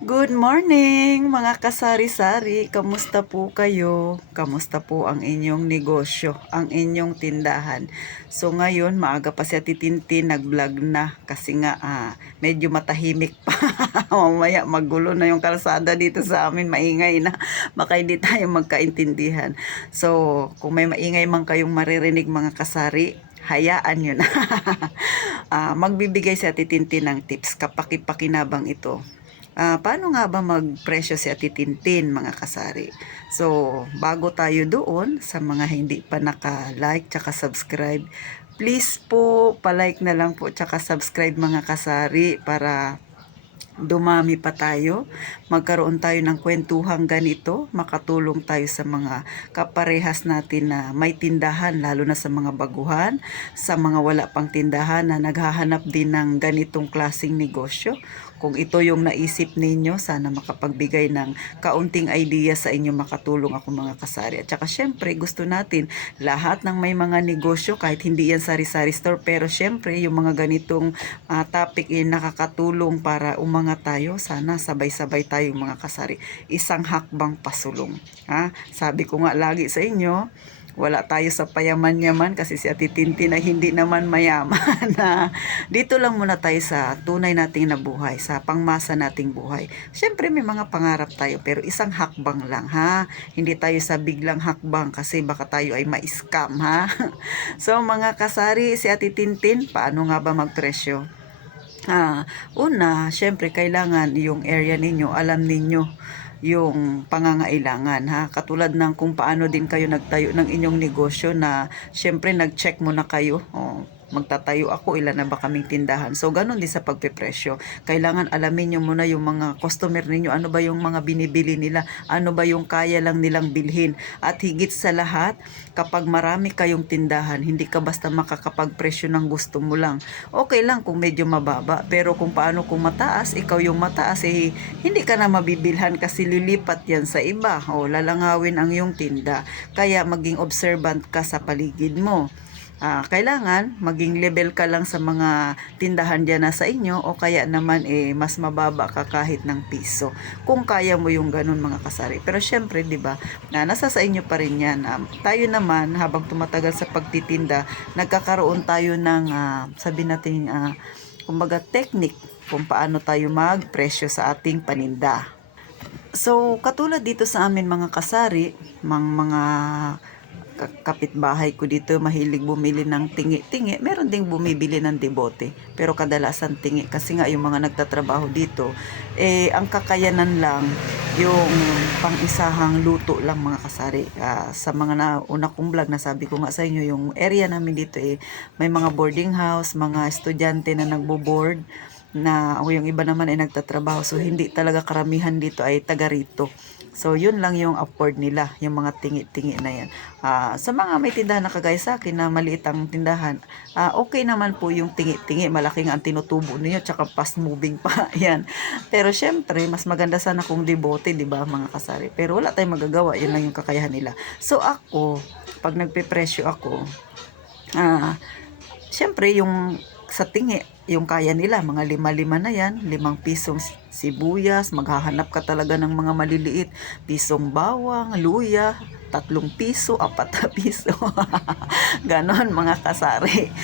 Good morning mga kasari-sari, kamusta po kayo? Kamusta po ang inyong negosyo, ang inyong tindahan? So ngayon, maaga pa si Ate Tintin, nag-vlog na kasi nga medyo matahimik pa. Mamaya magulo na yung kalsada dito sa amin, maingay na. Baka hindi tayo magkaintindihan. So kung may maingay man kayong maririnig mga kasari, hayaan nyo na. Magbibigay si Ate Tintin ng tips, kapaki-pakinabang ito. Paano nga ba magpresyo si Ate Tintin mga kasari? So, bago tayo doon sa mga hindi pa naka-like tsaka subscribe, please po, palike na lang po tsaka subscribe mga kasari para dumami pa tayo, magkaroon tayo ng kwentuhang ganito, makatulong tayo sa mga kaparehas natin na may tindahan, lalo na sa mga baguhan, sa mga wala pang tindahan na naghahanap din ng ganitong klasing negosyo. Kung ito yung naisip ninyo, sana makapagbigay ng kaunting idea sa inyo, makatulong ako mga kasari. At saka syempre, gusto natin lahat ng may mga negosyo, kahit hindi yan sari-sari store, pero syempre yung mga ganitong topic nakakatulong para umangat tayo. Sana sabay-sabay tayong mga kasari. Isang hakbang pasulong. Sabi ko nga lagi sa inyo, wala tayo sa payaman-yaman kasi si Ate Tintin ay hindi naman mayaman. Dito lang muna tayo sa tunay nating nabuhay, sa pangmasa nating buhay. Siyempre may mga pangarap tayo pero isang hakbang lang Hindi tayo sa biglang hakbang kasi baka tayo ay ma-scam So mga kasari, si Ate Tintin, paano nga ba magpresyo? Una, syempre kailangan yung area ninyo, alam ninyo yung pangangailangan katulad ng kung paano din kayo nagtayo ng inyong negosyo na syempre nag-check muna kayo. Magtatayo ako, ilan na ba kaming tindahan. So, ganun din sa pagpipresyo. Kailangan alamin nyo muna yung mga customer ninyo, ano ba yung mga binibili nila, ano ba yung kaya lang nilang bilhin. At higit sa lahat, kapag marami kayong tindahan, hindi ka basta makakapagpresyo ng gusto mo lang. Okay lang kung medyo mababa, pero kung paano kung mataas, ikaw yung mataas, hindi ka na mabibilhan kasi lilipat yan sa iba. Lalangawin ang iyong tinda. Kaya maging observant ka sa paligid mo. Kailangan maging level ka lang sa mga tindahan dyan na sa inyo o kaya naman mas mababa ka kahit ng piso. Kung kaya mo yung ganun mga kasari. Pero syempre, di ba, nasa sa inyo pa rin yan. Tayo naman, habang tumatagal sa pagtitinda, nagkakaroon tayo ng, sabi natin, kumbaga technique kung paano tayo magpresyo sa ating paninda. So, katulad dito sa amin mga kasari, mga kapitbahay ko dito mahilig bumili ng tingi-tingi. Meron ding bumibili ng debote. Pero kadalasan tingi kasi nga yung mga nagtatrabaho dito, ang kakayanan lang yung pang-isahang luto lang mga kasari. Sa mga nauna kong vlog, nasabi ko nga sa inyo, yung area namin dito may mga boarding house, mga estudyante na nagbo-board na yung iba naman ay nagtatrabaho. So, hindi talaga karamihan dito ay taga rito. So, yun lang yung afford nila, yung mga tingi-tingi na yan. Sa mga may tindahan na kagaya sa akin na maliit ang tindahan, okay naman po yung tingi-tingi. Malaki nga ang tinutubo ninyo, tsaka fast moving pa. Yan. Pero syempre, mas maganda sana kung debote, di ba mga kasari? Pero wala tayong magagawa, yun lang yung kakayahan nila. So, ako, pag nagpe-presyo ako, syempre, yung sa tingi, yung kaya nila, mga 5-5 na yan, 5 pisong sibuyas, maghahanap ka talaga ng mga maliliit, pisong bawang, luya, 3 piso, 4 na piso. Ganon mga kasari.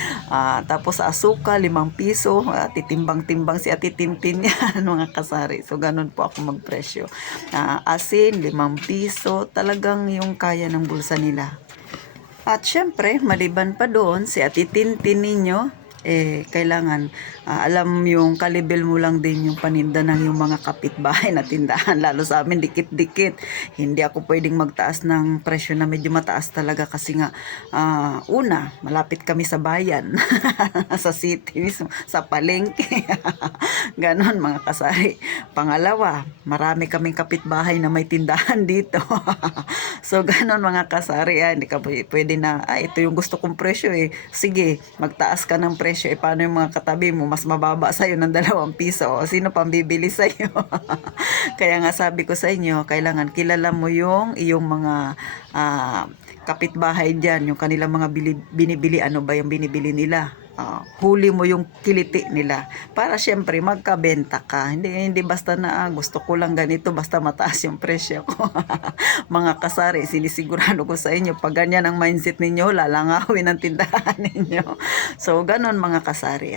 Tapos asuka, 5 piso, titimbang-timbang si Ate Tintin yan mga kasari. So ganon po ako magpresyo. Asin, 5 piso, talagang yung kaya ng bulsa nila. At syempre, maliban pa doon, si Ate Tintin ninyo, kailangan alam yung kalibel mo lang din yung paninda ng yung mga kapitbahay na tindahan. Lalo sa amin, dikit-dikit. Hindi ako pwedeng magtaas ng presyo na medyo mataas talaga kasi nga, una, malapit kami sa bayan, sa city mismo, sa palengke. Ganon mga kasari. Pangalawa, marami kaming kapitbahay na may tindahan dito. So, ganon mga kasari. Hindi ka pwede na, ito yung gusto kong presyo Sige, magtaas ka ng presyo. Paano yung mga katabi mo? Mas mababa sa'yo ng 2 piso. Sino pang bibili sa'yo? Kaya nga sabi ko sa inyo, kailangan kilala mo yung iyong mga kapitbahay dyan, yung kanilang mga binibili, ano ba yung binibili nila. huli mo yung kiliti nila para syempre magkabenta ka. Hindi basta na gusto ko lang ganito basta mataas yung presyo ko. Mga kasari, sinisigurado ko sa inyo pag ganyan ang mindset ninyo, lalangawin ang tindahan ninyo. So ganon mga kasari,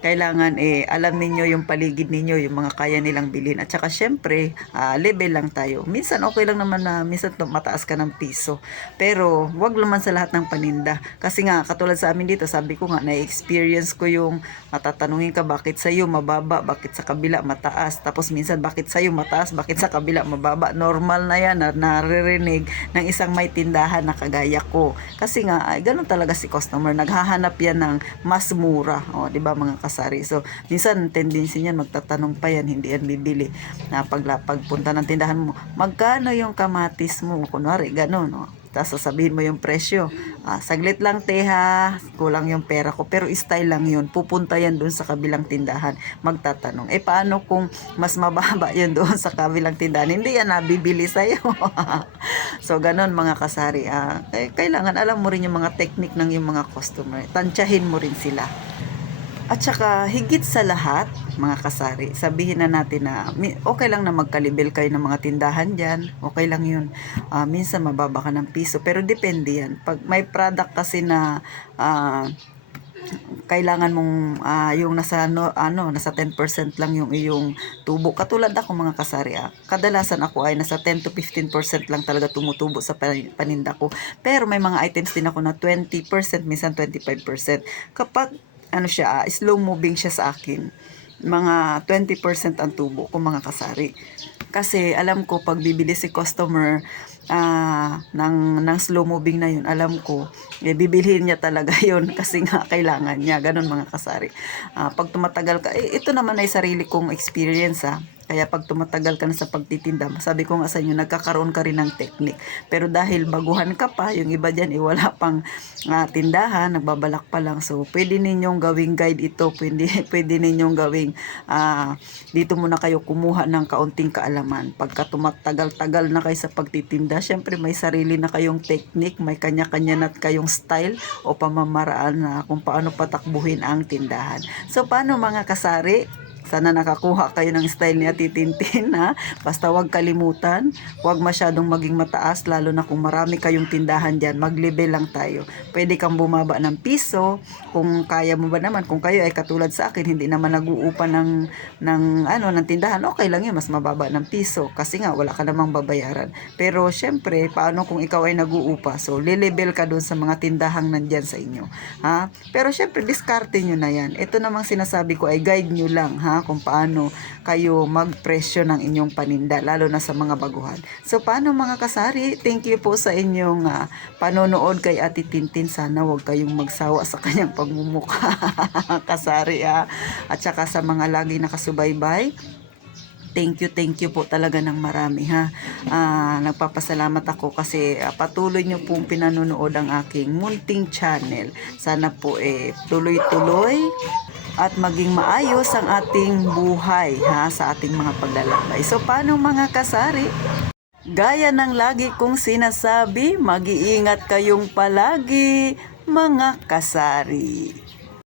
kailangan alam ninyo yung paligid ninyo, yung mga kaya nilang bilhin, at saka syempre level lang tayo. Minsan okay lang naman na minsan mataas ka ng piso, pero wag naman sa lahat ng paninda. Kasi nga katulad sa amin dito, sabi ko nga na-experience ko yung matatanungin ka bakit sa iyo mababa, bakit sa kabila mataas, tapos minsan bakit sa iyo mataas, bakit sa kabila mababa. Normal na yan na naririnig ng isang may tindahan na kagaya ko, kasi nga ganun talaga si customer, naghahanap yan ng mas mura, di ba mga kasari? So minsan tendency niyan magtatanong pa yan, hindi yan bibili. Pagpunta ng tindahan mo, magkano yung kamatis mo, kunwari ganun, tapos sasabihin mo yung presyo. Saglit lang teha, kulang yung pera ko. Pero style lang yun. Pupunta yan doon sa kabilang tindahan. Magtatanong. Paano kung mas mababa yun doon sa kabilang tindahan? Hindi yan nabibili sa'yo. So, ganun mga kasari. Kailangan alam mo rin yung mga technique ng yung mga customer. Tansyahin mo rin sila. At saka higit sa lahat, mga kasari, sabihin na natin na okay lang na magkalibel kayo ng mga tindahan dyan, okay lang yun. Minsan mababa ka ng piso, pero depende yan. Pag may product kasi na kailangan mong yung nasa 10% lang yung iyong tubo. Katulad ako mga kasari, kadalasan ako ay nasa 10 to 15% lang talaga tumutubo sa paninda ko. Pero may mga items din ako na 20%, minsan 25%. Kapag slow moving siya sa akin, mga 20% ang tubo ko mga kasari. Kasi alam ko pag bibili si customer ng slow moving na yun, alam ko bibilhin niya talaga yun kasi nga kailangan niya. Ganun mga kasari. Pag tumatagal ka, ito naman ay sarili kong experience. Kaya pag tumatagal ka na sa pagtitinda, sabi ko nga sa inyo, nagkakaroon ka rin ng technique. Pero dahil baguhan ka pa, yung iba dyan, wala pang tindahan, nagbabalak pa lang. So, pwede ninyong gawing guide ito. Pwede ninyong gawing, dito muna kayo kumuha ng kaunting kaalaman. Pagka tumatagal-tagal na kayo sa pagtitinda, syempre may sarili na kayong technique, may kanya-kanya na kayong style o pamamaraan na kung paano patakbuhin ang tindahan. So, paano mga kasari? Sana nakakuha kayo ng style ni Ate Tintin, Basta wag kalimutan, wag masyadong maging mataas, lalo na kung marami kayong tindahan dyan, mag-level lang tayo. Pwede kang bumaba ng piso, kung kaya mo ba naman, kung kayo ay katulad sa akin, hindi naman nag-uupa ng tindahan, okay lang yun, mas mababa ng piso, kasi nga wala ka namang babayaran. Pero syempre, paano kung ikaw ay nag-uupa? So, le-level ka doon sa mga tindahang nandyan sa inyo, Pero syempre, diskarte nyo na yan. Ito namang sinasabi ko ay guide nyo lang, kung paano kayo magpresyo ng inyong paninda, lalo na sa mga baguhan. So, paano mga kasari? Thank you po sa inyong panonood kay Ate Tintin. Sana huwag kayong magsawa sa kanyang pagmumukha, kasari, At saka sa mga lagi nakasubaybay, thank you po talaga ng marami, nagpapasalamat ako kasi patuloy nyo pong pinanonood ang aking munting channel. Sana po tuloy-tuloy at maging maayos ang ating buhay sa ating mga paglalakbay. So paano mga kasari? Gaya ng lagi kong sinasabi, mag-iingat kayong palagi mga kasari.